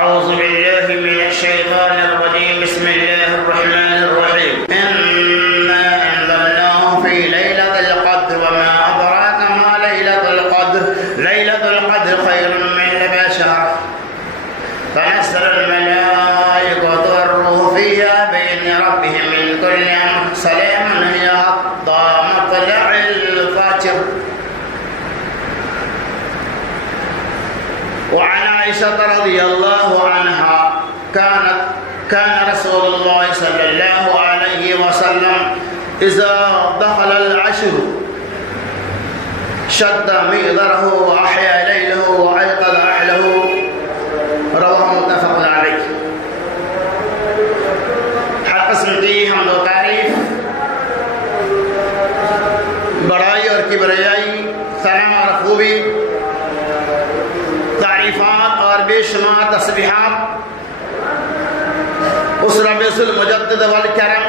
أعوذ بالله من الشيطان الرجيم. بسم الله الرحمن الرحيم. إنا أنزلناه في ليلة القدر وما أدراك ما ليلة القدر. ليلة القدر خير من ألف شهر. تنزل الملائكة والروح فيها بإذن ربهم من كل أمر. سلام هي حتى مطلع الفجر. وعن عائشة رضي الله عنها كان رسول الله صلى الله عليه وسلم إذا دخل العشر شد مئذره وأحيا ليله وأيقظ أهله. رواه متفق عليه. ہر قسم کی حمد و تعریف، بڑائی اور کبریائی، ثنا اور خوبی، تعریفات اور بے شمار تسبیحات اس رب المجدد والکرم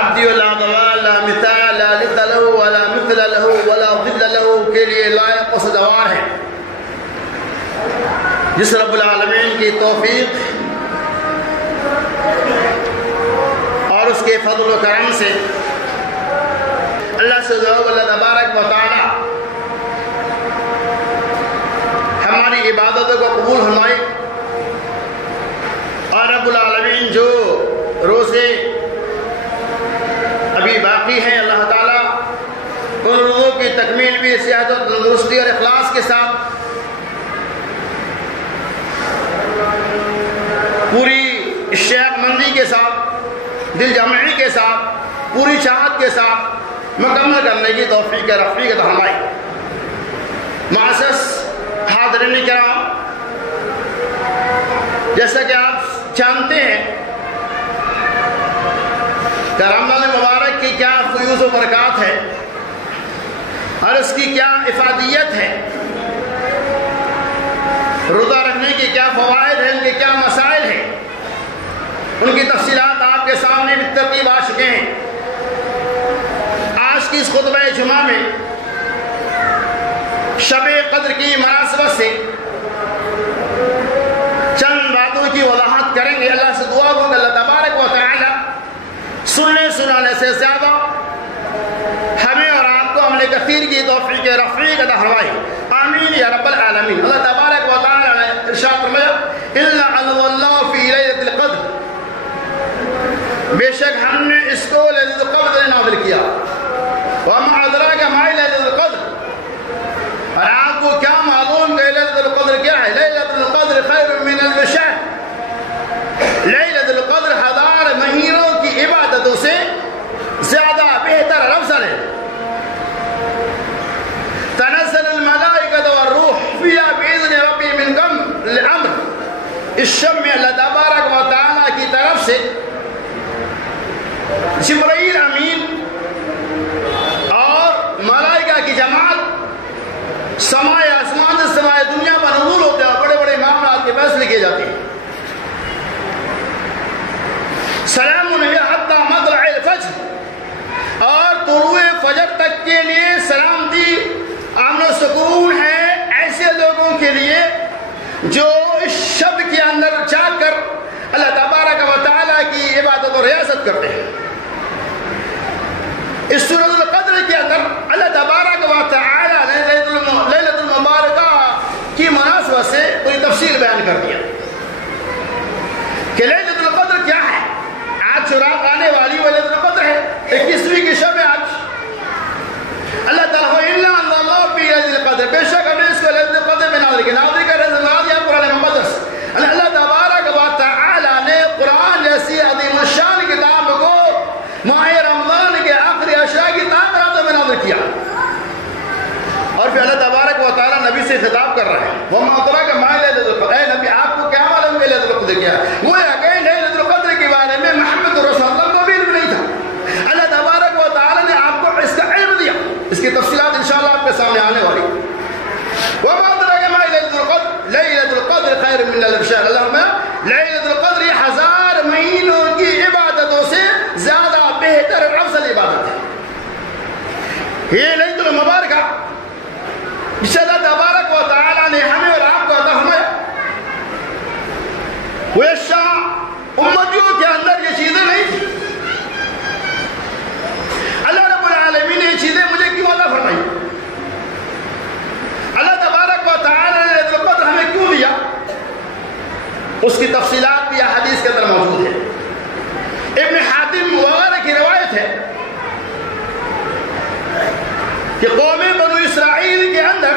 عبدی لا ضوال لا مثال لا لد له ولا مثل له ولا ضد له کے لیے لائق و سزاوار ہے، جس رب العالمین کی توفیق اور اس کے فضل و کرم سے اللہ سے دعا اللہ تبارک و تعالی ہماری عبادتوں کو قبول فرمائے، اور رب العالمین جو روزے ابھی باقی ہیں اللہ تعالیٰ ان روزوں کی تکمیل بھی صحت و تندرستی اور اخلاص کے ساتھ پوری اشتیاق مندی کے ساتھ، دل جمعی کے ساتھ، پوری چاہت کے ساتھ مکمل کرنے کی توفیق رفیق عطا فرمائے۔ معزز حاضرین کرام، جیسا کہ آپ جانتے ہیں کہ رمضان مبارک کی کیا فیوز و برکات ہے اور اس کی کیا افادیت ہے، روزہ رکھنے کے کیا فوائد ہیں، ان کے کیا مسائل ہیں، ان کی تفصیلات آپ کے سامنے بالترتیب آ چکے ہیں۔ آج کی اس خطبہ جمعہ میں شب قدر کی مناسبت سے چند باتوں کی وضاحت کریں گے۔ اللہ سے دعا کروں کہ اللہ تبارک و تعالی سننے سنانے سے زیادہ ہمیں اور آپ کو عمل کثیر کی توفیق رفیق عطا فرمائے، آمین یا رب العالمین۔ اللہ تبارک و تعالی نے ارشاد فرمایا الا انزلناه فی لیلۃ القدر، بے شک ہم نے اس کو لیلۃ القدر نازل کیا۔ وما ادراک ما لیلۃ القدر، اور آپ کو کیا معلوم کہ لیلۃ القدر کیا ہے؟ لیلۃ القدر خیر من الف شہر، لیلۃ القدر 1000 مہینوں کی عبادتوں سے زیادہ بہتر اور افضل ہے۔ تنزل الملائکۃ والروح فیہا بإذن ربہم من کل امر، اس شب میں اللہ تبارک و تعالی کی طرف سے جبرائیل امین اور ملائکہ کی جماعت سمائے آسمان سے سمائے دنیا پر نزول ہوتے ہیں اور بڑے بڑے معاملات کے فیصلے کیے جاتے ہیں۔ سلام ہی حتی مطلع الفجر، اور طلوع فجر تک کے لیے سلامتی، امن و سکون ہے ایسے لوگوں کے لیے جو اس شب کے اندر جا کر اللہ تبارک و تعالی کی عبادت و ریاست کرتے ہیں۔ اس سورۃ القدر کے اندر اللہ تبارک و تعالی نے لیلۃ المبارکہ کی مناسبت سے کوئی تفصیل بیان کر دیا کہ لیلۃ القدر کیا ہے۔ آج جو رات آنے والی وہ لیلۃ القدر ہے، 21ویں کی شب ہے آج۔ اللہ تعالیٰ اِنَّا أَنزَلْنَاهُ فِي لَيْلَةِ الْقَدْرِ، بے شک ہم نے اس کو لیلۃ القدر میں نازل کیا۔ نازل کا رضوان یا قرآن مقدس، اللہ تبارک و تعالی نے قرآن جیسی عظیم الشان کتاب کو ماہ رمضان کے آخری عشرہ کی راتوں میں نازل کیا، اور پھر اللہ تبارک و تعالی نبی سے خطاب کر رہے ہیں وَمَا أَدْرَاكَ مَا لَيْلَةُ الْقَدْرِ، اے نبی آپ کو کیا معلوم کہ لیلۃ القدر کیا ہے؟ گویا کہ لیلۃ القدر کے بارے میں محمد رسول اللہ کو بھی علم نہیں تھا، اللہ تبارک و تعالی نے آپ کو اس کا علم دیا۔ اس کی تفصیلات انشاءاللہ آپ کے سامنے آنے والی۔ وَمَا أَدْرَاكَ مَا لَيْلَةُ الْقَدْرِ، لیلۃ القدر خیر من الف شہر، اللہ میں لیلۃ القدر 1000 مہینوں کی عبادتوں سے زیادہ بہتر اور افضل عبادت ہے۔ یہ لیلۃ المبارکہ جسے اللہ تبارک و تعالی نے ہمیں اور آپ کو عطا فرمایا، وہ امتیوں کے اندر یہ چیزیں نہیں تھی. اللہ رب العالمین نے یہ چیزیں مجھے کیوں عطا فرمائی؟ اللہ تبارک و تعالی نے لیلۃ القدر ہمیں کیوں دیا؟ اس کی تفصیلات بھی حدیث کے اندر موجود ہے. ابن حاتم وغیرہ کی روایت ہے کہ قوم بنو اسرائیل کے اندر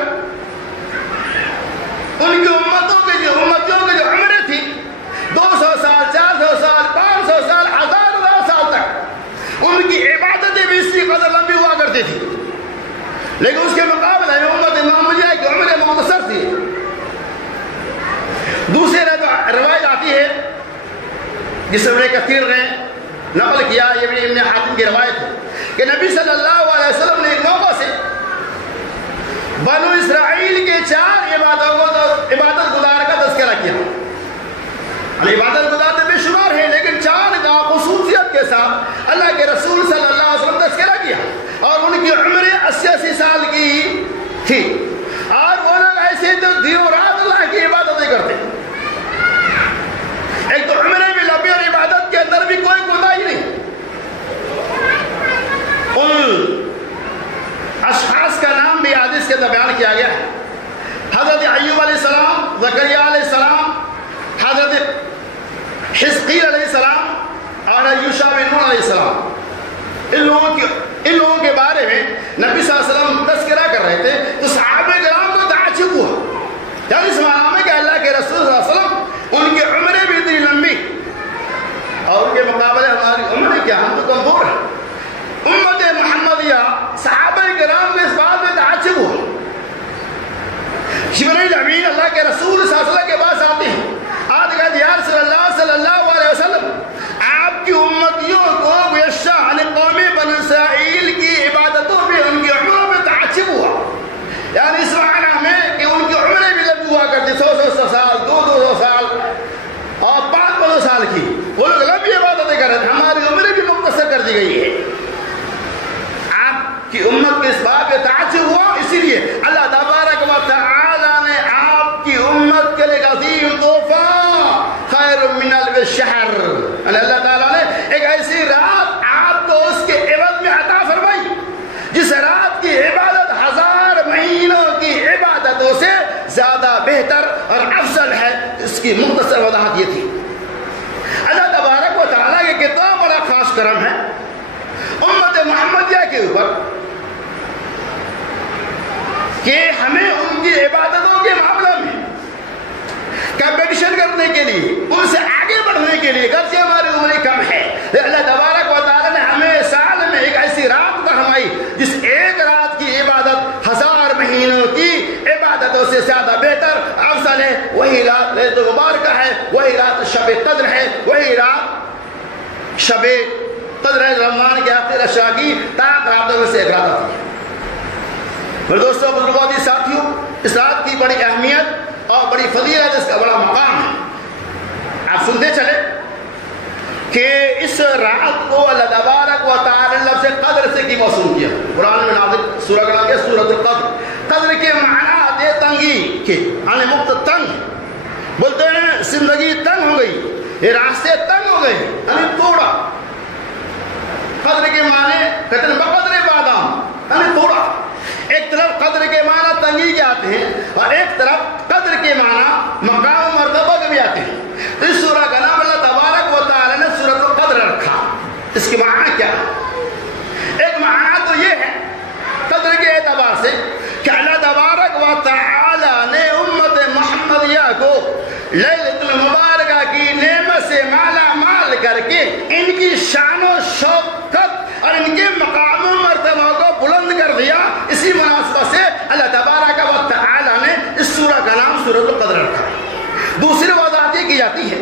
ان کی امتیوں کی جو عمریں تھی 200 سال 400 سال 500 سال 1000 سال تک ان کی عبادتیں بھی اسی قدر لمبی ہوا کرتی تھی. لیکن اس کے مقابلے میں امت محمدیہ کی عمریں مختصر تھی. دوسری روایت آتی ہے جس ابن کثیر نے نقل کیا، یہ بھی ابن حاتم کی روایت ہے کہ نبی صلی اللہ علیہ وسلم نے ایک موقع سے بنو اسرائیل کے 4 عبادت گزار کا تذکرہ کیا. عبادت گزار تو بے شمار ہیں، لیکن 4 کا خصوصیت کے ساتھ اللہ کے رسول صلی اللہ علیہ وسلم تذکرہ کیا. اور ان کی عمریں 80 سال کی تھی، اور وہ لوگ ایسے تو دن و رات اللہ کی عبادتیں کرتے. ایک تو عمریں بھی لمبی اور عبادت کے اندر بھی کوئی کوتاہی نہیں. ان اشخاص کا نام بھی حدیث کے اندر بیان کیا گیا ہے. حضرت ایوب علیہ السلام، زکریا علیہ السلام، حضرت حزقیل علیہ السلام اور یوشع بن نون علیہ السلام. ان لوگوں کے بارے میں نبی صلی اللہ علیہ وسلم تذکرہ کر رہے تھے تو صحابہ کرام کو تعجب ہوا. یعنی اس معنی میں کہ اللہ کے رسول صلی اللہ علیہ وسلم ان کی عمریں بھی اتنی لمبی اور ان کے مقابلے ہماری عمریں کیا، ہم تو کمزور ہیں. امت محمدیہ صحابہ کرام کو اس بات میں تعجب ہوا. جبرائیل امین اللہ کے رسول صلی اللہ علیہ وسلم کے پاس آتے ہیں. آج کہتے یا رسول اللہ صلی اللہ علیہ وسلم، آپ کی امتیوں کو قوم بنو اسرائیل کی عبادتوں میں ان کی عمروں میں تعجب ہوا. یعنی اس معنی میں کہ ان کی عمریں بھی لمبی ہوا کرتی، 100 سال 200 سال اور 500 سال کی. وہ لوگ لمبی عبادتیں کر رہے تھے، ہماری عمریں بھی مختصر کر دی گئی ہے. آپ کی امت کے اس بات میں تعجب ہوا، اسی لیے اللہ تبارک و تعالی نے آپ کی امت کے لیے عظیم تحفہ خیر من الف شہر، اللہ تعالیٰ نے ایک ایسی رات آپ کو اس کے عوض میں عطا فرمائی جس رات کی عبادت 1000 مہینوں کی عبادتوں سے زیادہ بہتر اور افضل ہے. اس کی مختصر وضاحت یہ تھی. اللہ تبارک و تعالیٰ کے کتنا بڑا خاص کرم ہے امت محمدیہ کے اوپر کہ ہمیں ان کی عبادتوں کے معاملہ میں کمپٹیشن کرنے کے لیے، ان سے آگے بڑھنے کے لیے، گرچہ ہماری عمریں کم ہے، اللہ تبارک و تعالیٰ نے ہمیں سال میں ایک ایسی رات فرمائی جس ایک رات کی عبادت 1000 مہینوں کی عبادتوں سے زیادہ بہتر افضل ہے. وہی رات لیلۃ المبارکہ ہے، وہی رات شب قدر ہے، وہی رات شب قدر ہے. رمضان کے آخر اشرا کی تاک راتوں میں سے ایک رات آتی ہے. میرے دوستوں، بزرگوں، ساتھیوں، اس رات کی بڑی اہمیت اور بڑی فضیلت، اس کا بڑا مقام ہے. آپ سنتے چلے کہ اس رات کو اللہ تبارک و تعالی لفظ قدر سے کی موسوم کیا. قرآن میں نازل سورہ کا نام ہے سورۃ القدر. قدر کے معنی دے تنگی کے، یعنی مفت تنگ بولتے ہیں. زندگی تنگ ہو گئی، یہ راستے تنگ ہو گئے، یعنی توڑا. قدر کے معنی کہتے ہیں بقدر بادام، یعنی توڑا. ایک طرف قدر کے معنی تنگی کے آتے ہیں اور ایک طرف قدر کے معنی مقام و مرتبہ کے بھی آتے ہیں. اس سورہ کا نام اللہ تبارک و تعالی نے سورۃ القدر رکھا. اس کے معنی کیا ہے؟ ایک معنی تو یہ ہے قدر کے اعتبار سے کہ اللہ تبارک و تعالی نے امت محمدیہ کو لیلۃ المبارکہ کی نعمت سے مالا مال کر کے ان کی شان و شوکت اور ان کے مقام و مرتبہ کو بلند کر دیا. اسی مناسبت سے اللہ تبارک و تعالی نے اس سورہ کا نام سورۃ القدر رکھا. دوسری وضاحت یہ کی جاتی ہے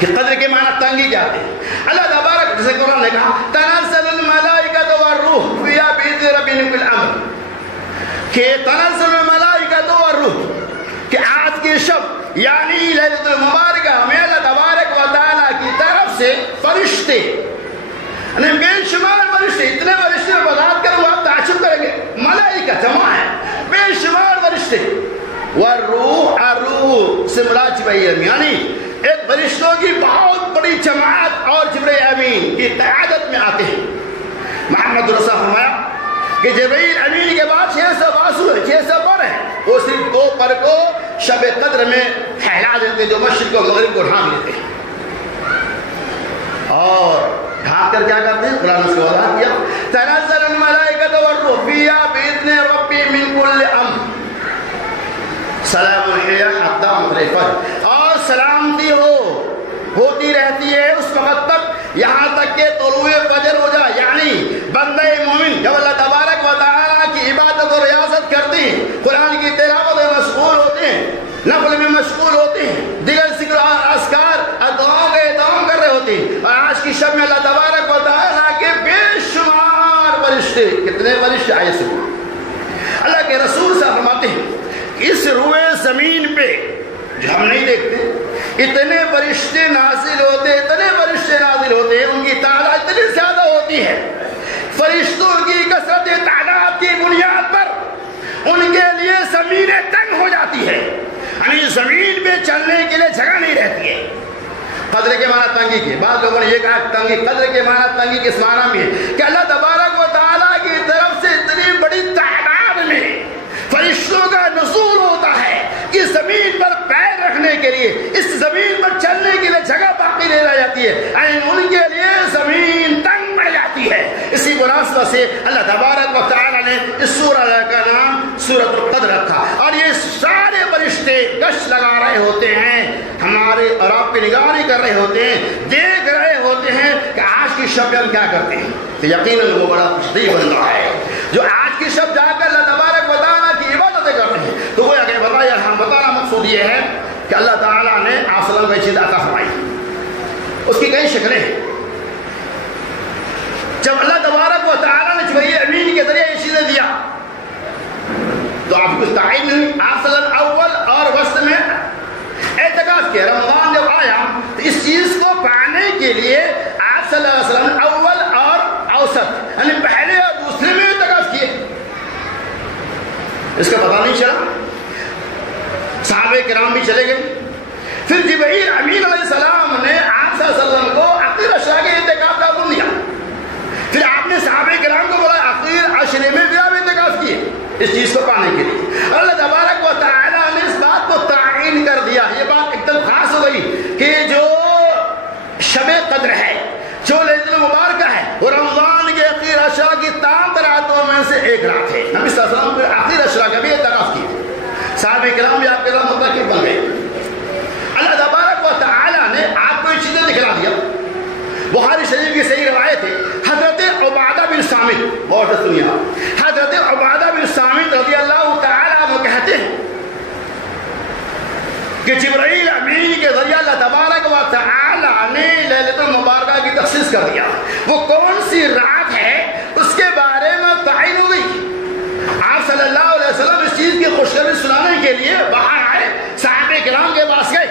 کہ قدر کے معنی تنگی کیا ہے. اللہ تبارک جیسے قرآن نے کہا تنزل الملائکۃ والروح فیہا بإذن ربہم من الامر، کہ تنزل الملائکۃ والروح، کہ آج کی شب یعنی لیلۃ المبارکہ میں اللہ تبارک و تعالی کی طرف سے فرشتے، بے شمار فرشتے، اتنے فرشتے میں وضاحت کروں آپ تعجب کریں گے. ملائکہ جمع ہے، بے شمار فرشتے. والروح، الروح سے مراد جبرائیل امین، یعنی ایک فرشتوں کی بہت بڑی جماعت اور جبرائیل امین کی قیادت میں آتے ہیں۔ محمد رسول فرمایا کہ جبرائیل امین کے بعد 600 بازو ہے، 600 پر ہیں، وہ صرف 2 پر کو شب قدر میں پھیلا دیتے جو مشرق و مغرب کو ڈھانک لیتے ہیں، اور ڈھانک کر کیا کرتے ہیں؟ قرآن نے اس کو وضاحت کیا، تنزل الملائکۃ والروح فیہا بإذن ربہم من کل امر سلام ہی حتی مطلع الفجر، اور سلامتی ہوتی رہتی ہے اس وقت تک یہاں تک کہ طلوع فجر ہو جائے، یعنی بندہ مومن جب اللہ تبارک و تعالیٰ کی عبادت و ریاضت کرتے ہیں، قرآن کی تلاوت میں مشغول ہوتے ہیں، نفل میں مشغول ہوتے ہیں، دیگر ذکر اور اذکار اور دعاؤں کا اہتمام کر رہے ہوتے ہیں، اور آج کی شب میں اللہ تبارک و تعالیٰ کے بے شمار فرشتے، کتنے فرشتے آئے سے اللہ کے رسول صاحب فرماتے ہیں اس روئے زمین پہ جو ہم نہیں دیکھتے اتنے فرشتے نازل ہوتے، اتنے فرشتے نازل ہوتے ہیں، ان کی تعداد اتنی زیادہ ہوتی ہے، فرشتوں کی کثرت تعداد کی بنیاد پر ان کے لیے زمینیں تنگ ہو جاتی ہے، یعنی زمین پہ چلنے کے لیے جگہ نہیں رہتی ہے۔ قدر کے معنی تنگی کے، بعض لوگوں نے یہ کہا تنگی، قدر کے معنی تنگی کس معنی میں ہے کہ اللہ تبارک و تعالیٰ کی طرف سے اتنی بڑی تعداد میں فرشتوں کا نزول ہوتا ہے کہ زمین پر پیر رکھنے کے لیے، اس زمین پر چلنے کے لیے جگہ باقی نہیں رہ جاتی ہے، یعنی ان کے لیے زمین تنگ پڑ جاتی ہے۔ اسی مناسبت سے اللہ تبارک و تعالیٰ نے اس سورہ کا نام سورۃ القدر رکھا، اور یہ سارے فرشتے گشت لگا رہے ہوتے ہیں، ہمارے اور آپ پہ نگرانی کر رہے ہوتے ہیں، دیکھ رہے ہوتے ہیں کہ آج کی شب ہم کیا کرتے ہیں، تو یقیناً وہ بڑا خوشنصیب بندہ ہے جو آج کی شب جا کر اللہ تبارک و تعالیٰ کی عبادتیں کرتے ہیں۔ تو وہ آگے بتایا، ہم بتانا مقصود یہ ہے کہ اللہ تعالیٰ نے آپ صلی اللہ علیہ وسلم کو چیز عطا فرمائی، اس کی کئی شکلیں ہیں۔ جب اللہ تبارک و تعالیٰ نے جبرائیل امین کے ذریعے یہ چیزیں دیا تو آپ کچھ تعین نہیں، آپ صلی اللہ اول اور وسط میں اعتکاف کیا۔ رمضان جب آیا تو اس چیز کو پانے کے لیے آپ صلی اللہ علیہ وسلم اول اور اوسط یعنی پہلے اور دوسرے میں اعتکاف کیے، اس کا پتہ نہیں چلا، صحابہ کرام بھی چلے گئے۔ پھر جبرائیل امین علیہ السلام نے آپ صلی اللہ علیہ وسلم کو عقیر عشرہ کے اعتکاف کا حکم دیا، پھر آپ نے صحابہ کرام کو بولا عقیر عشرے میں بھی آپ اعتکاف کیے اس چیز کو پانے کے لیے۔ اللہ تبارک و تعالیٰ نے اس بات کو تعین کر دیا، یہ بات ایک دم خاص ہو گئی کہ جو شب قدر ہے، جو لیلۃ المبارکہ ہے، وہ رمضان کے عقیر عشرہ کی تمام راتوں میں سے ایک رات ہے۔ نبی صلی اللہ علیہ وسلم پھر عقیر عشرہ کا بھی اعتکاف کیے، صحابہ کرام بھی آپ کے ساتھ متقب بن گئے۔ اللہ تبارک و تعالیٰ نے آپ کو یہ چیزیں دکھلا دیا۔ بخاری شریف کی صحیح روایت ہے، حضرت عبادہ بن صامت، بہت سنیا، حضرت عبادہ بن صامت رضی اللہ تعالیٰ عنہ کہتے ہیں کہ جبرائیل امین کے ذریعے اللہ تبارک و تعالیٰ نے لیلۃ المبارکہ کی تخصیص کر دیا۔ وہ کون سی رات ہے اس کے بارے میں تعین ہو گئی۔ آپ صلی اللہ علیہ وسلم اس چیز کی خوشخبری سنانے کے لیے باہر آئے، صحابہ کرام کے پاس گئے۔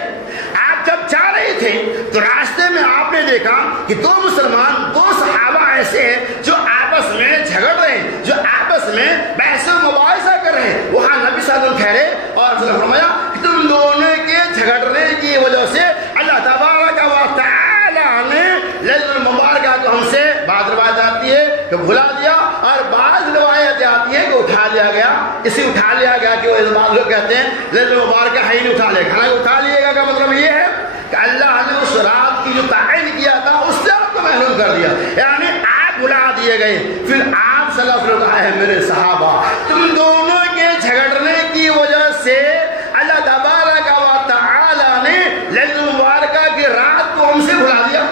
آپ جب جا رہے تھے تو راستے میں آپ نے دیکھا کہ دو مسلمان، دو صحابہ ایسے ہیں جو آپس میں جھگڑ رہے ہیں، جو آپس میں بحث و مباحثہ کر رہے ہیں۔ وہاں نبی صلی اللہ علیہ وسلم ٹھہرے اور فرمایا کہ تم دونوں کے جھگڑنے کی وجہ سے اللہ تبارک و تعالیٰ نے لیلۃ المبارکہ کو ہم سے، بعض روایت آتی ہے کہ بھلا دیا اور بعض روایت آتی ہے کہ اٹھا لیا گیا۔ اسی اٹھا لیا گیا کہ وہ بعض لوگ کہتے ہیں لیلۃ المبارکہ ہے ہی نہیں، اٹھا لے گا، اٹھا لیے گا کا مطلب یہ ہے کہ اللہ نے اس رات کی جو تعین کیا تھا اس سے آپ کو محروم کر دیا، یعنی آپ بلا دیے گئے۔ پھر آپ صلی اللہ علیہ وسلم کہا ہے میرے صحابہ، تم دونوں کے جھگڑنے کی وجہ سے اللہ تبارک و تعالیٰ نے لیلۃ المبارکہ کی رات کو ہم سے بھلا دیا۔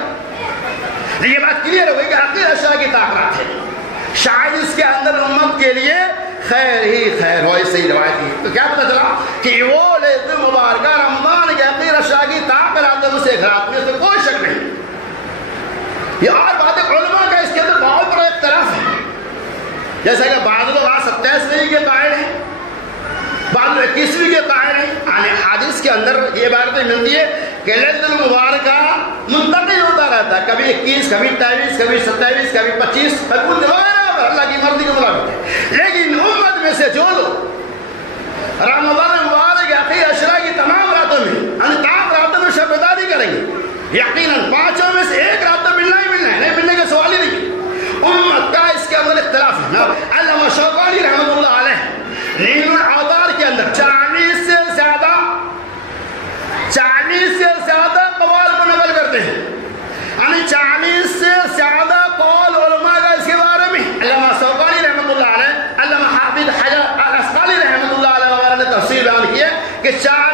یہ بات کلیئر ہو گئی کہ عقیر عشرہ کی طاقت ہے، شاید اس کے اندر امت کے لیے خیر ہی خیر ہو، اس صحیح روایت کی۔ تو کیا پتہ چلا کہ وہ لیلۃ المبارکہ رمضان کے عقیر عشرہ کی طاقت میں سے ایک رات میں، اس میں کوئی شک نہیں۔ یہ اور بات علماء کا اس کے اندر بہت بڑا اختلاف ہے، جیسا کہ بعض لوگ 27ویں کے قائل ہیں، بعض 21ویں کے قائل ہیں۔ حدیث کے اندر یہ باتیں ملتی ہے کہ لیلۃ المبارکہ منتقل ہوتا رہتا ہے، کبھی 21، کبھی 23، کبھی 27، کبھی 25، کبھی اللہ کی مرضی کے مطابق ہے۔ لیکن امت میں سے جو لوگ رمضان مبارک عقیر عشرہ کی تمام راتوں میں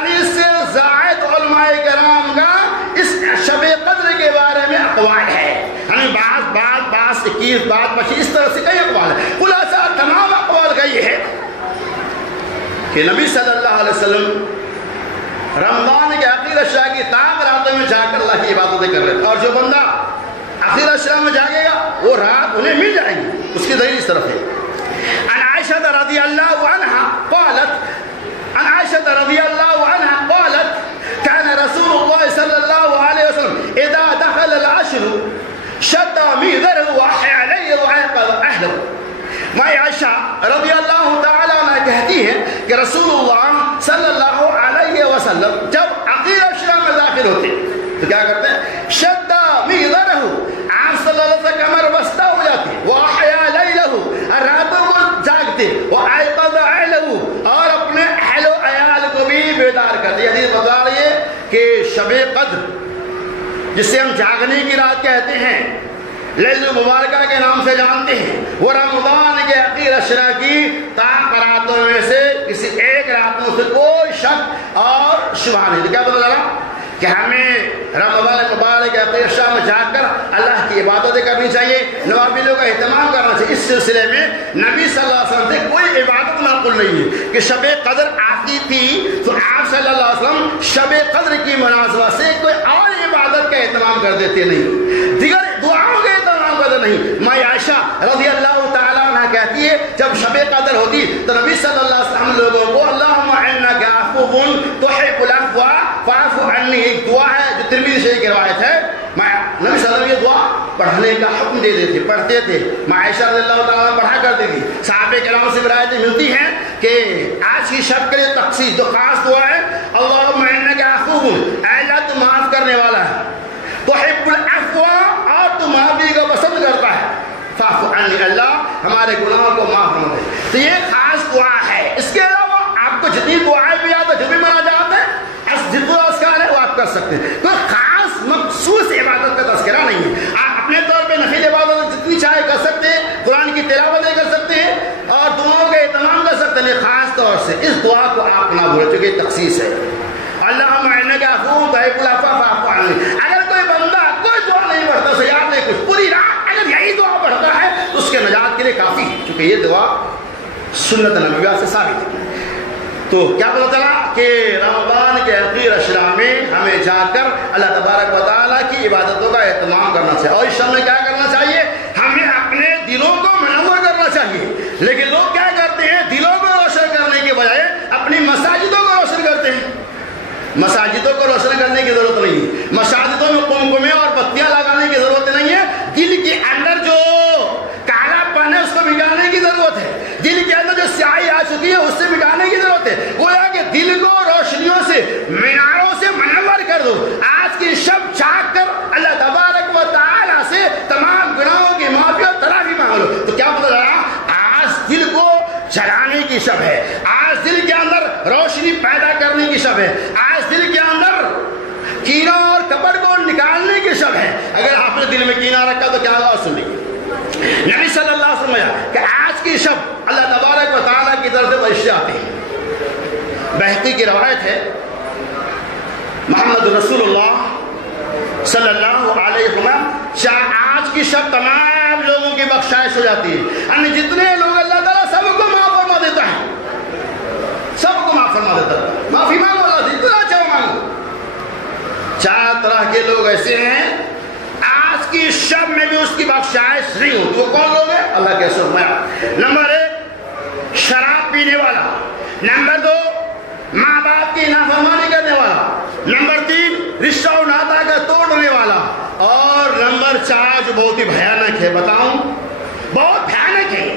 40 سے زائد علماء کرام کا اس شب قدر کے بارے میں اقوال ہے. ہمیں بعض 21 بعض 25 اس طرح سے کئی اقوال ہے. خلاصہ تمام اقوال کا یہ ہے کہ نبی صلی اللہ علیہ وسلم رمضان کے آخر اشراء کی تاک راتوں میں جا کر اللہ کی عبادتیں کر رہے تھے. اور جو بندہ آخر اشراء میں جاگے گا وہ رات انہیں مل جائیں گی. اس کی دلیل اس طرف ہے. عن عائشہ رضی اللہ عنہا قالت كان رسول الله صلى الله عليه وسلم اذا دخل العشر شد مئزره واحيا ليله وأيقظ اهله. ماں عائشہ رضی اللہ تعالیٰ عنہ کہتی ہے کہ رسول اللہ صلی اللہ علیہ وسلم جب عقیر اشراء میں داخل ہوتے تو کیا کرتے ہیں؟ شد مئزرہ، آپ صلی اللہ علیہ وسلم کمر بستہ ہو جاتے، واحیا لیلہ، راتوں کو جاگتے، وأيقظ اہلہ، اور اپنے اہل و عیال کو بھی بیدار کرتے. حدیث بتا رہی ہے کہ شب قدر جسے ہم جاگنے کی رات کہتے ہیں، لیل المبارکہ کے نام سے جانتے ہیں، وہ رمضان کے آخر اشراء کی تاک راتوں میں سے کسی ایک رات میں سے کوئی شک اور شبہ نہیں. کیا پتہ چلا کہ ہمیں رمضان مبارک کے آخر اشراء میں جا کر اللہ کی عبادتیں کرنی چاہیے، نوافلوں کا اہتمام کرنا چاہیے. اس سلسلے میں نبی صلی اللہ علیہ وسلم سے کوئی عبادت معقول نہیں ہے کہ شب قدر آتی تھی تو آپ صلی اللہ علیہ وسلم شب قدر کی مناسبت سے کوئی اور عبادت کا اہتمام کر دیتے نہیں، دیگر دعاؤں کے اہتمام کرتے نہیں. ماں عائشہ رضی اللہ تعالیٰ عنہ کہتی ہے جب شب قدر ہوتی تو نبی صلی اللہ علیہ وسلم لوگوں کو اللہم انک عفو تحب العفو فاعف عنی، ایک دعا ہے جو ترمذی شریف کی روایت ہے، نبی صلی اللہ علیہ وسلم یہ دعا پڑھنے کا حکم دیتے تھے، پڑھتے تھے. ماں عائشہ رضی اللہ تعالیٰ عنہ پڑھا کرتی تھی. صحابہ کرام سے روایتیں ملتی ہیں کہ آج کی شب کے لیے تخصیص جو خاص دعا ہے اللہم انک عفو، اے اللہ تو معاف کرنے والا ہے، تحب العفو، اور تو معافی کو پسند کرتا ہے، فاعف عنی، اللہ ہمارے گناہوں کو معاف فرما دے. تو یہ خاص دعا ہے. اس کے علاوہ آپ کو جتنی دعائیں بھی آتا جو بھی مناجات ہے، جتنا اذکار ہے وہ آپ کر سکتے ہیں. کوئی خاص مخصوص عبادت کا تذکرہ نہیں ہے. آپ اپنے طور پہ نفل عبادت جتنی چاہے کر سکتے ہیں، قرآن کی تلاوتیں کر سکتے ہیں اور دعاؤں کا اہتمام کر سکتے ہیں. خاص طور سے اس دعا کو آپ نہ بھولیں چونکہ یہ تخصیص ہے. اللہم انک عفو تحب العفو فاعف عنی. اگر کوئی بندہ کوئی دعا نہیں پڑھتا، اسے یاد نہیں کچھ، پوری رات اگر یہی دعا پڑھتا ہے تو اس کے نجات کے لیے کافی ہے، چونکہ یہ دعا سنت نبویہ سے ثابت ہے. تو کیا پتہ چلا کہ رمضان کے آخر اشراء میں ہمیں جا کر اللہ تبارک و تعالیٰ کی عبادتوں کا اہتمام کرنا چاہیے. اور اس شب میں کیا کرنا چاہیے؟ ہمیں اپنے دلوں کو منور کرنا چاہیے. لیکن لوگ کیا کرتے ہیں؟ دلوں کو روشن کرنے کے بجائے اپنی مساجدوں کو روشن کرتے ہیں. مساجدوں کو روشن کرنے کی ضرورت نہیں ہے، مساجدوں میں قمقمے اور بتیاں لگانے کی ضرورت نہیں ہے. دل کے اندر جو کالا پن ہے اس کو مٹانے کی ضرورت ہے. دل کے اندر جو سیاہی آ چکی ہے اس سے مٹانے کی ضرورت ہے. گویا کہ دل کو روشنیوں سے، میناروں سے منور کر دو. آج کی شب جاگ کر اللہ تبارک و تعالیٰ سے تمام گناہوں کی معافی اور ترافی مانگ لو. تو کیا پتہ چلا؟ آج دل کو جلانے کی شب ہے، آج دل کے اندر روشنی پیدا کرنے کی شب ہے، آج دل کے اندر کینہ اور کپٹ کو نکالنے کی شب ہے. اگر آپ نے دل میں کینہ رکھا تو کیا ہوگا سن لیجیے. نبی صلی اللہ علیہ وسلم کہ آج کی شب اللہ تبارک و تعالیٰ کی طرف سے فرشتے آتے ہیں. بہقی کی روایت ہے محمد رسول اللہ صلی اللہ علیہ وسلم آج کی شب تمام لوگوں کی بخشائش ہو جاتی ہے. یعنی جتنے لوگ اللہ تعالیٰ سب کو معاف فرما دیتا ہے، سب کو معاف فرما دیتا ہے. معافی مانگو اللہ سے، اتنا اچھا مانگو. 4 طرح کے لوگ ایسے ہیں آج کی شب میں بھی اس کی بخشائش نہیں ہوتی. وہ کون لوگ ہیں؟ اللہ کے رسول میں نمبر 1 شراب پینے والا، نمبر 2 ماں باپ کی نافرمانی کرنے والا، نمبر 3 رشتہ و ناتا کا توڑنے والا، اور نمبر 4 جو بہت ہی بھیانک ہے، بتاؤں بہت بھیانک ہے،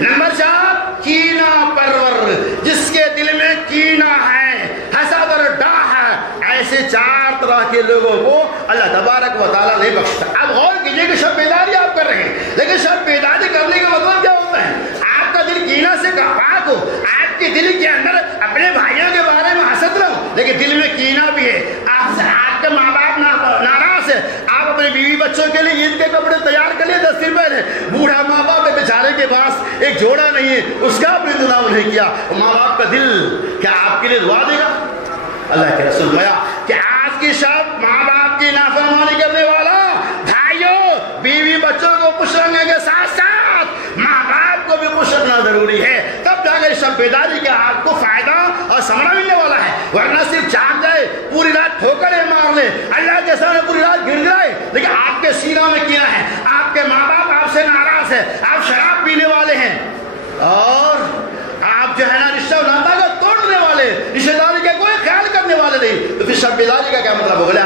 نمبر 4 کینہ پرور، جس کے دل میں کینہ ہے، حسد اور ڈاہ ہے. ایسے 4 طرح کے لوگوں کو اللہ تبارک و تعالیٰ نہیں بخشتا. اب غور کیجئے کہ شب بیداری آپ کر رہے ہیں، لیکن شب بیداری کرنے کا مطلب کیا ہوتا ہے؟ آپ کا دل کینہ سے پاک ہو، آپ کے دل کے اندر اپنے بھائیوں کے بارے میں حسد نہ ہو، لیکن دل میں کینہ بھی ہے. آپ کے ماں باپ ناراض ہے، آپ اپنے بیوی بچوں کے لیے عید کے کپڑے تیار کر لیے 10 دن پہلے، بوڑھا ماں باپ بیچارے کے پاس ایک جوڑا نہیں ہے، اس کا بھی انتظام نہیں کیا. ماں باپ کا دل کیا آپ کے لیے دعا دے گا؟ اللہ کے رسول فرمایا کہ آج کی شب ماں باپ کی نافرمانی کرنے والا بھائیوں بیوی بچوں کو خوش رکھنے کے ساتھ ساتھ ماں باپ کو بھی خوش رکھنا ضروری ہے، تب جا کر شب بیداری کے آپ کو فائدہ اور ثمرہ ملنے والا ہے، ورنہ صرف جاگ جائے پوری رات ٹھوکریں مار لے اللہ کے سامنے پوری رات گر جائے لیکن آپ کے سینہ میں کیا ہے، آپ کے ماں باپ آپ سے ناراض ہے، آپ شراب پینے والے ہیں اور آپ جو ہے نا رشتہ ناتا کا توڑنے والے، رشتہ داری کا کوئی خیال کرنے والے نہیں، تو پھر شب بیداری کا کیا مطلب ہو گیا؟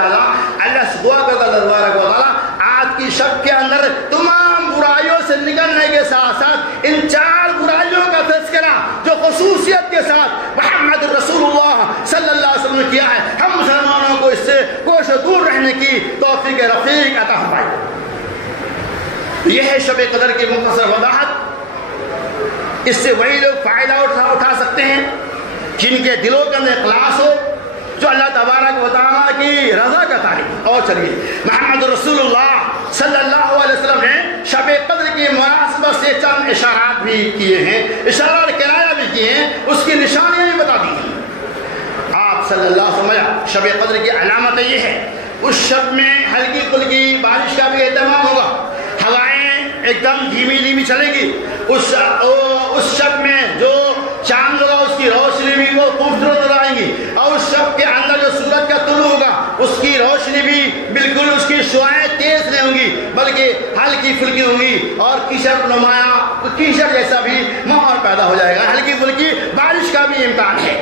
اللہ سے دعا کرتا اللہ تبارک و تعالیٰ آج کی شب کے اندر تمام برائیوں سے نکلنے کے ساتھ ساتھ ان 4 برائیوں کا تذکرہ جو خصوصیت کے ساتھ محمد رسول اللہ صلی اللہ علیہ وسلم نے کیا ہے، ہم مسلمانوں کو اس سے کوش دور رہنے کی توفیق رفیق عطا فرمائے۔ یہ ہے شب قدر کی مختصر وضاحت، اس سے وہی لوگ فائدہ اٹھا سکتے ہیں جن کے دلوں کے اندر اخلاص ہو، جو اللہ تبارک و تعالیٰ کی رضا کا تعلق۔ اور چلیے محمد رسول اللہ صلی اللہ علیہ وسلم نے شب قدر کی مناسبت سے چند اشارات بھی کیے ہیں، اشارات کنایہ بھی کیے ہیں، اس کی نشانیاں بھی بتا دی ہیں۔ آپ صلی اللہ علیہ وسلم شب قدر کی علامت یہ ہے اس شب میں ہلکی پھلکی بارش کا بھی اہتمام ہوگا، ہوائیں ایک دم دھیمی دھیمی چلے گی، اس شب میں جو چاند ہوگا اس کی روشنی بھی وہ خوبصورت نظر آئیں گی، اور اس شب کے اندر جو سورج کا طلوع ہوگا اس کی روشنی بھی بالکل اس کی شعاعیں تیز نہیں ہوں گی بلکہ ہلکی پھلکی ہوں گی، اور کیچڑ نمایاں کیچڑ جیسا بھی ماحول پیدا ہو جائے گا، ہلکی پھلکی بارش کا بھی امکان ہے۔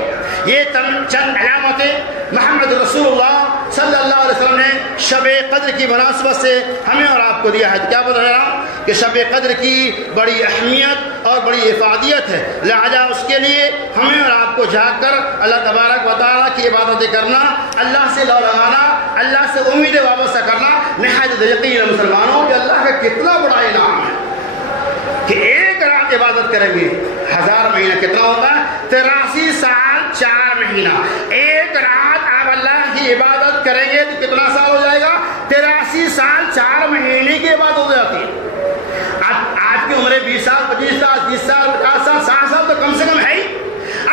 یہ چند علامتیں محمد رسول اللہ صلی اللہ علیہ وسلم نے شب قدر کی مناسبت سے ہمیں اور آپ کو دیا ہے۔ کیا بتایا کہ شب قدر کی بڑی اہمیت اور بڑی افادیت ہے، لہذا اس کے لیے ہمیں اور آپ کو جاگ کر اللہ تبارک و تعالیٰ کی عبادتیں کرنا، اللہ سے لو لگانا، اللہ سے امیدیں وابستہ کرنا نہایت یقین مسلمانوں کہ اللہ کا کتنا بڑا انعام ہے کہ ایک رات عبادت کریں گے 1000 مہینہ کتنا ہوتا ہے؟ 83 سال 4 مہینہ۔ ایک رات آپ اللہ کی عبادت کریں گے تو کتنا سال ہو جائے گا؟ 83 سال 4 مہینے کی عبادت ہو جاتی ہے۔ آپ کی عمریں 20 سال 25 سال 30 سال 50 سال 60 سال تو کم سے کم ہے ہی۔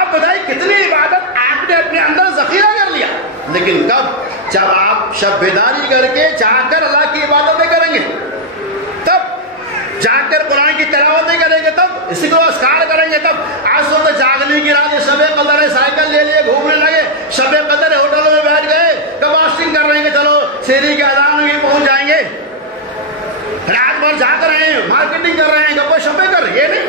اب بتائیے کتنی عبادت آپ نے اپنے اندر ذخیرہ کر لیا، لیکن کب؟ جب آپ شب بیداری کر کے جا کر اللہ کی عبادتیں کریں گے، تب جا کر قرآن کی تلاوتیں کریں گے، تب اسی کو اذکار کریں گے، تب آج تو جاگنے کی رات شب قدر ہے، سائیکل لے لیے گھومنے لگے، شب قدر ہے ہوٹلوں میں بیٹھ گئے، کب فاسٹنگ کر رہے ہیں کہ چلو شیری کے اذان میں پہنچ جائیں گے، رات بھر جاگ رہے ہیں، مارکیٹنگ کر رہے ہیں، گپے شپے کر رہے ہیں، نہیں۔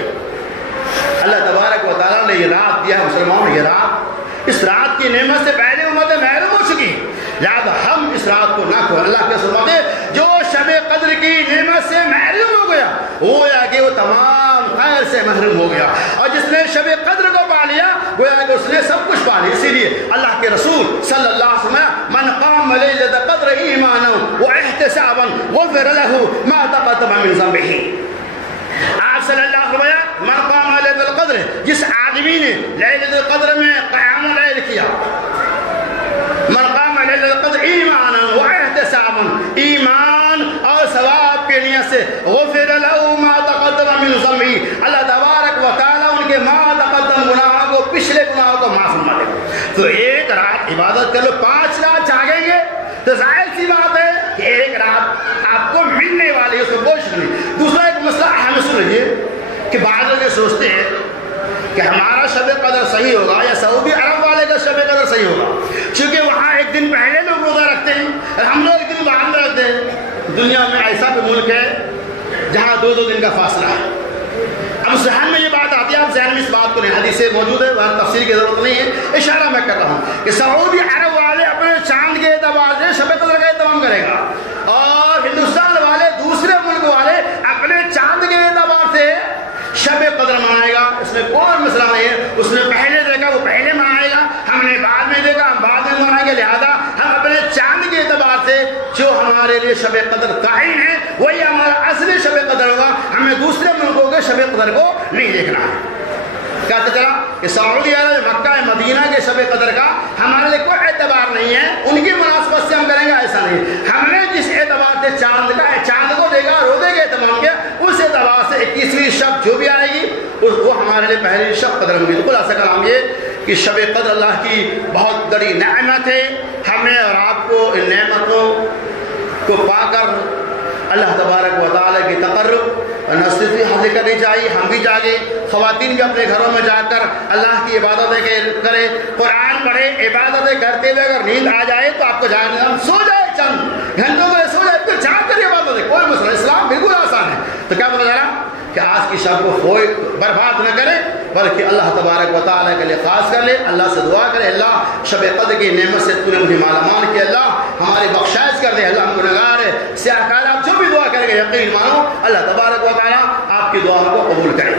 اللہ تبارک و تعالیٰ نے یہ رات دیا مسلمان، یہ رات، اس رات کی نعمت سے پہلے امتیں محروم ہو چکی، لہذا ہم اس رات کو نہ کھو۔ اللہ کے سبحانہ جو شب قدر کی نعمت سے محروم ہو گیا گویا کہ وہ تمام خیر سے محروم ہو گیا، اور جس نے شب قدر کو پا لیا گویا کہ اس نے سب کچھ پا لیا۔ اسی لیے اللہ کے رسول صلی اللہ علیہ وسلم من قام لیلۃ القدر ایمانا واحتسابا غفر له ما تقدم من ذنبه۔ آپ صلی اللہ علیہ وسلم من قام لیلۃ القدر، جس آدمی نے لیلۃ القدر میں قیام اللیل کیا، من قام لیلۃ القدر ایمانا واحتسابا، ایمان اور ثواب کے نیت سے، غفر له ما تقدم من ذنبه، اللہ تبارک و تعالیٰ ان کے ما تقدم گناہوں کو، پچھلے گناہوں کو معاف فرما دے گا۔ تو ایک رات عبادت کر لو، 5 رات جاگیں گے تو ظاہر سی بات ہے کہ ایک رات آپ کو ملنے والی ہے، اس کو کوشش نہیں۔ دوسرا ایک مسئلہ اہم سنیے کہ بعض لوگ یہ سوچتے ہیں کہ ہمارا شب قدر صحیح ہوگا یا سعودی عرب والے کا شب قدر صحیح ہوگا، چونکہ وہاں ایک دن پہلے لوگ روزہ رکھتے ہیں اور ہم لوگ ایک دن بعد میں رکھتے ہیں۔ دنیا میں ایسا بھی ملک ہے جہاں 2 دن کا فاصلہ ہے۔ اب ذہن میں یہ بات آتی ہے، آپ ذہن میں اس بات کو نہیں، حدیثیں موجود ہے، وہاں تفسیر کی ضرورت نہیں ہے، اشارہ میں کر رہا ہوں کہ سعودی عرب والے اپنے چاند کے اعتبار سے شب قدر کا اہتمام کرے گا، اور ہندوستان والے دوسرے ملک والے اپنے چاند کے اعتبار سے شب قدر منائے گا۔ اس میں کوئی مسئلہ نہیں ہے، اس نے پہلے دیکھا وہ پہلے منائے گا، ہم نے بعد میں دیکھا ہم بعد میں منائیں گے، لہذا ہم اپنے چاند کے اعتبار سے جو ہمارے لیے شب قدر تعین ہے وہی ہمارا اصلی شب قدر ہوگا، ہمیں دوسرے ملکوں کے شب قدر کو نہیں دیکھنا ہے۔ کہتے چلا کہ سعودی عرب مکہ مدینہ کے شب قدر کا ہمارے لیے کوئی اعتبار نہیں ہے، ان کی مناسبت سے ہم کریں گے، ایسا نہیں۔ ہم نے جس اعتبار سے چاند کو دیکھا، روزے کے اہتمام کیا، اس اعتبار سے 21ویں شب جو بھی آئے گی وہ ہمارے لیے پہلی شب قدر ہوگی۔ تو خلاصہ کلام یہ کہ شب قدر اللہ کی بہت بڑی نعمت ہے. ہمیں اور آپ کو ان نعمتوں کو پا کر اللہ تبارک و تعالیٰ کی تقرب اور نصرت حاصل کرنی چاہیے. ہم بھی جاگے, خواتین بھی اپنے گھروں میں جا کر اللہ کی عبادتیں کرے, قرآن پڑھے. عبادتیں کرتے ہوئے اگر نیند آ جائے تو آپ کو جاگنے ہم سو جائے, چند گھنٹوں میں سو جائے, پھر جاگ کر عبادتیں, کوئی مسئلہ. اسلام بالکل آسان ہے. تو کیا پتہ چلا کہ آج کی شب کو کوئی برباد نہ کرے بلکہ اللہ تبارک و تعالیٰ کے لیے خاص کر لے. اللہ سے دعا کرے, اللہ شب قدر کی نعمت سے تو نے مجھے مالا مال کیا, اللہ ہماری بخشائش کر دے. اللہ ہم گنہگار ہے, سیاہ کار, آپ جو بھی دعا کریں گے یقین مانو اللہ تبارک و تعالیٰ آپ کی دعاؤں کو قبول کرے.